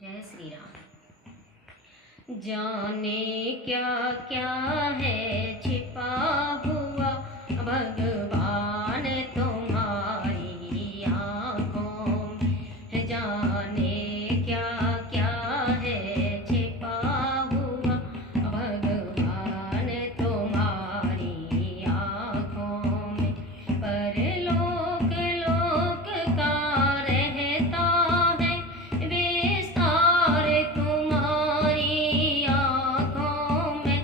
जय श्री राम। जाने क्या क्या है छिपा हुआ भगवान तुम्हारी आँखों में। जाने क्या क्या है छिपा हुआ भगवान तुम्हारी आँखों में। परलोक लोक का रहता है विस्तार तुम्हारी आँखों में।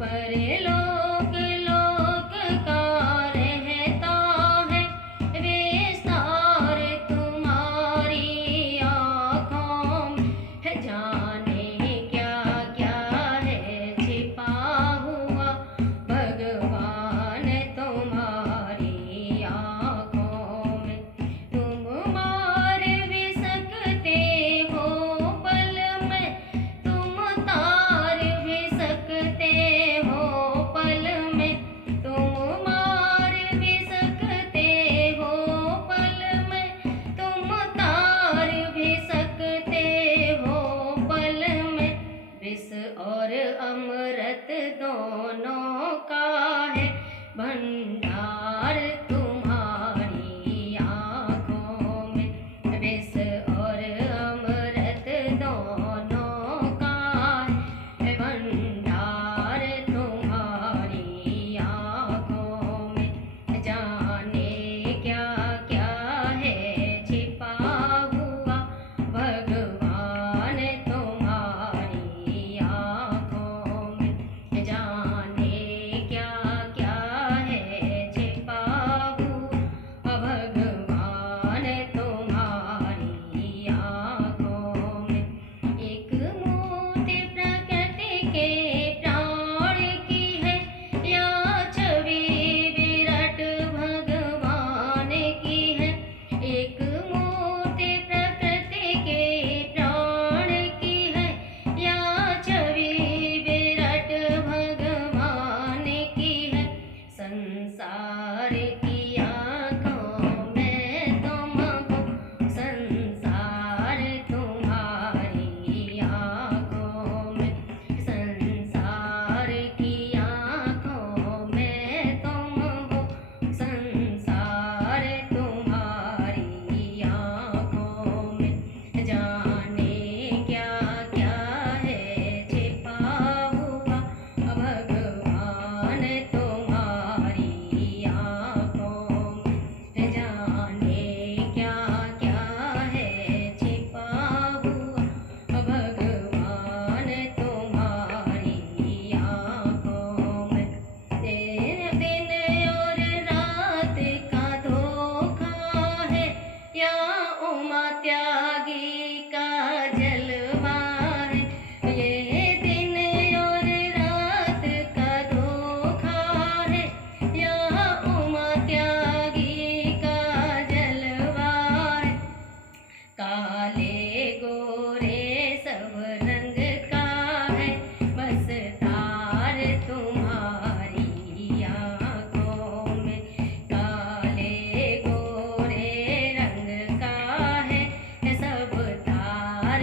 परलोक लोक का रहता है विस्तार तुम्हारी आँखों में। जाने क्या क्या है छिपा हुआ भगवान तुम्हारी आँखों में। तुम मार भी सकते हो पल में, तुम तार भी सकते हो पल में। तुम मार भी सकते हो पल में, तुम तार भी सकते हो पल में। विष और अमृत दोनों का है भंडार तुम्हारी आँखों में। विष और अमृत दोनों का है भंडार तुम्हारी आँखों में। जाने क्या क्या है छिपा हुआ भगवान तुम्हारी आँखों में। जाने क्या क्या है छिपा हुआ भगवान तुम्हारी आँखों में। एक मूर्ति प्रकृति के प्राण की है या छवि विराट भगवान की है। एक मूर्ति प्रकृति के प्राण की है या छवि विराट भगवान की है। संसार की आँखों में तुमको, संसार तुम्हारी आँखों में। संसार की आँखों में तुमको, संसार तुम्हारी आँखों में। जाने क्या क्या है छिपा हुआ भगवान तुम्हारी आँखों में। जाने क्या क्या है छिपा हुआ भगवान तुम्हारी आँखों में। दिन और रात का धोखा है या उमा त्यागी का जलवा है। ये दिन और रात का धोखा है या उमा त्यागी का जलवा है। काले गोरे सब रंग का है बस तार तुम्हारी आँखों में। काले गोरे रंग का है सब तार